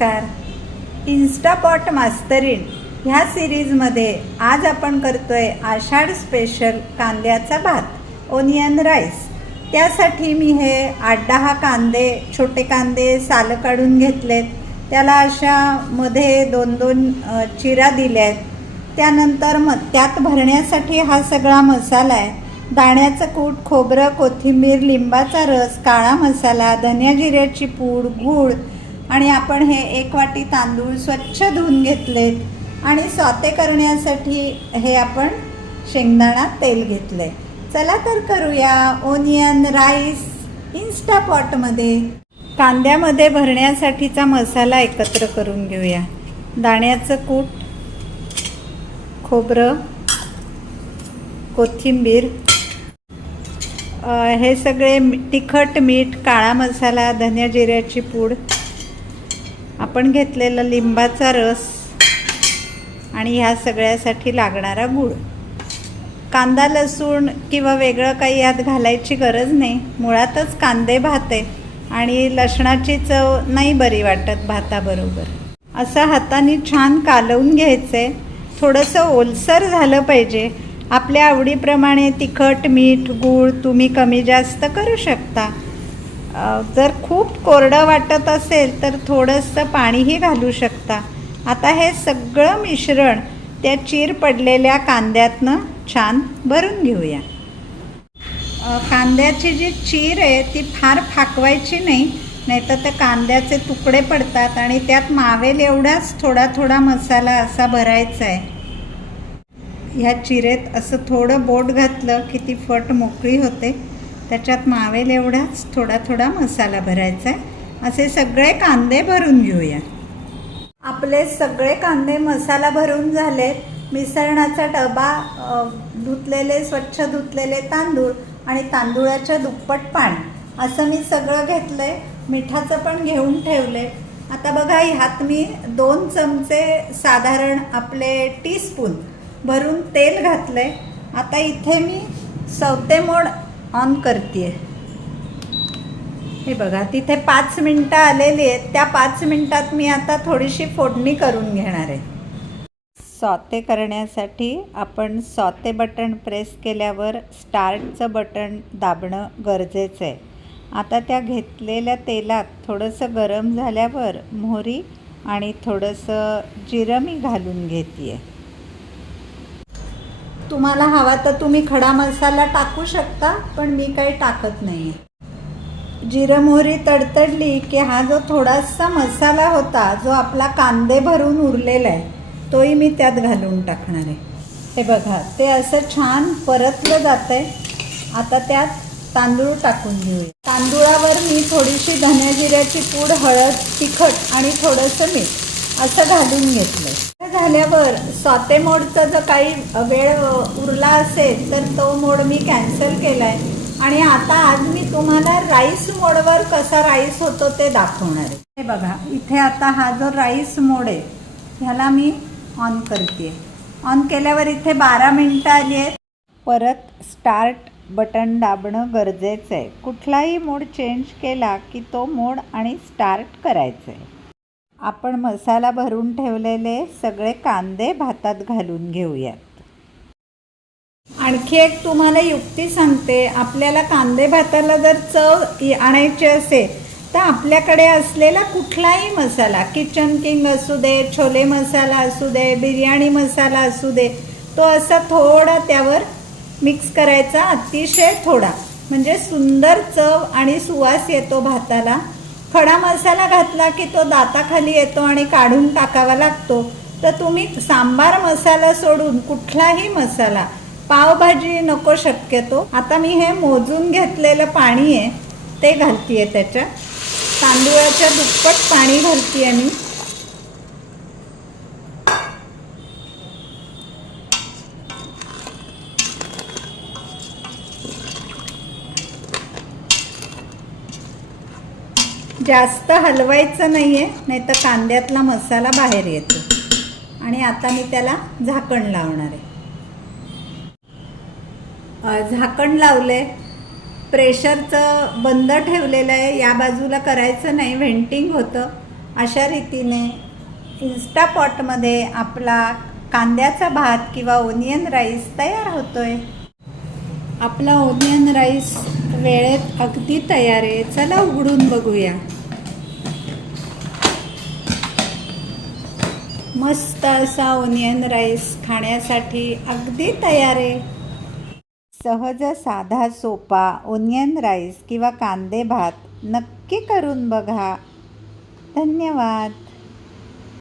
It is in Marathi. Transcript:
नमस्कार. इन्स्टापॉट मास्तरीण ह्या सिरीजमध्ये आज आपण करतोय आषाढ स्पेशल कांद्याचा भात ओनियन राईस त्यासाठी मी हे आठ दहा कांदे छोटे कांदे सालं काढून घेतलेत. त्याला अशा मध्ये दोन दोन चिरा दिल्या आहेत त्यानंतर मग त्यात भरण्यासाठी हा सगळा मसाला आहे. दाण्याचं कूट खोबरं कोथिंबीर लिंबाचा रस काळा मसाला धन्या जिऱ्याची पूड गूळ आणि आपण हे एक वाटी तांदूळ स्वच्छ धुवून घेतलेत आणि स्वाते करण्यासाठी हे आपण शेंगदाणा तेल घेतले चला तर करूया ओनियन राईस इन्स्टापॉटमध्ये कांद्यामध्ये भरण्यासाठीचा मसाला एकत्र करून घेऊया. दाण्याचं कूट खोबरं कोथिंबीर हे सगळे तिखट मीठ काळा मसाला धन्या जिऱ्याची पूड आपण घेतलेला लिंबाचा रस आणि ह्या सगळ्यासाठी लागणारा गूळ. कांदा लसूण किंवा वेगळं काही यात घालायची गरज नाही. मुळातच कांदे भात आहे आणि लसणाची चव नाही बरी वाटत भाताबरोबर. असं हाताने छान कालवून घ्यायचं आहे थोडंसं ओलसर झालं पाहिजे. आपल्या आवडीप्रमाणे तिखट मीठ गूळ तुम्ही कमी जास्त करू शकता. जर खूप कोरडं वाटत असेल तर थोडंसं पाणीही घालू शकता. आता हे सगळं मिश्रण त्या चीर पडलेल्या कांद्यातनं छान भरून घेऊया. कांद्याची जी चीर आहे ती फार फाकवायची नाही नाहीतर त्या कांद्याचे तुकडे पडतात आणि त्यात मावेल एवढाच थोडा थोडा मसाला असा भरायचा आहे. ह्या चिरेत असं थोडं बोट घातलं की ती फट मोकळी होते. त्याच्यात मावेल एवढाच थोडा थोडा मसाला भरायचा आहे. असे सगळे कांदे भरून घेऊया. आपले सगळे कांदे मसाला भरून झाले मिसळणाचा डबा धुतलेले स्वच्छ धुतलेले तांदूळ आणि तांदुळाच्या दुप्पट पाणी असं मी सगळं घेतलं आहे मिठाचं पण घेऊन ठेवले आता बघा ह्यात मी दोन चमचे साधारण आपले टीस्पून भरून तेल घातलं आहे आता इथे मी सवते मोड ऑन करते हे बघा तिथे पाच मिनटं आलेली आहेत. त्या पाच मिनटात मी आता थोडीशी फोडणी करून घेणार आहे. सॉते करण्यासाठी आपण सॉते बटन प्रेस केल्यावर स्टार्टचं बटन दाबणं गरजेचं आहे. आता त्या घेतलेल्या तेलात थोडंसं गरम झाल्यावर मोहरी आणि थोडंसं जिरं मी घालून घेते आहे तुम्हाला हवा तर तुम्ही खडा मसाला टाकू शकता पण मी काही टाकत नाही आहे जिरं मोहरी तडतडली की हा जो थोडासा मसाला होता जो आपला कांदे भरून उरलेला आहे तोही मी त्यात घालून टाकणार आहे. हे बघा ते असं छान परतलं जातं आहे आता त्यात तांदूळ टाकून घेऊया. तांदूळावर मी थोडीशी धन्या जिऱ्याची पूड हळद तिखट आणि थोडंसं मीठ असं घालून घेतलं झाल्यावर स्वाते मोडचा जर काही वेळ उरला असेल तर तो मोड मी कॅन्सल केला आहे आणि आता आज मी तुम्हाला राईस मोडवर कसा राईस होतो ते दाखवणार आहे. हे बघा इथे आता हा जो राईस मोड आहे ह्याला मी ऑन करते ऑन केल्यावर इथे बारा मिनटं आली आहेत. परत स्टार्ट बटन दाबणं गरजेचं आहे. कुठलाही मोड चेंज केला की तो मोड आणि स्टार्ट करायचं आहे आपण मसाला भरून ठेवलेले सगळे कांदे भातात घालून घेऊयात. आणखी एक तुम्हाला युक्ती सांगते आपल्याला कांदे भाताला जर चव आणायची असेल तर आपल्याकडे असलेला कुठलाही मसाला किचन किंग असू दे छोले मसाला असू दे बिर्याणी मसाला असू दे तो असा थोडा त्यावर मिक्स करायचा अतिशय थोडा. म्हणजे सुंदर चव आणि सुवास येतो भाताला. खडा मसाला घातला की तो दाताखाली येतो आणि काढून टाकावा लागतो. तर तुम्ही सांबार मसाला सोडून कुठलाही मसाला पावभाजी नको शक्यतो. आता मी हे मोजून घेतलेलं पाणी आहे ते घालतीये त्याच्या तांदूळाच्या दुप्पट पाणी घालतीये मी. जास्त हलवायचं नाही आहे नाही तर कांद्यातला मसाला बाहेर येतो. आणि आता मी त्याला झाकण लावणार आहे. झाकण लावले प्रेशरचं बंद ठेवलेलं आहे. या बाजूला करायचं नाही व्हेंटिंग होतं. अशा रीतीने इन्स्टापॉटमध्ये आपला कांद्याचा भात किंवा ओनियन राईस तयार होतो आहे आपला ओनियन राईस वेळेत अगदी तयार आहे. चला उघडून बघूया. मस्त असा ओनियन राईस खाण्यासाठी अगदी तयार आहे. सहज साधा सोपा ओनियन राईस किंवा कांदे भात नक्की करून बघा. धन्यवाद.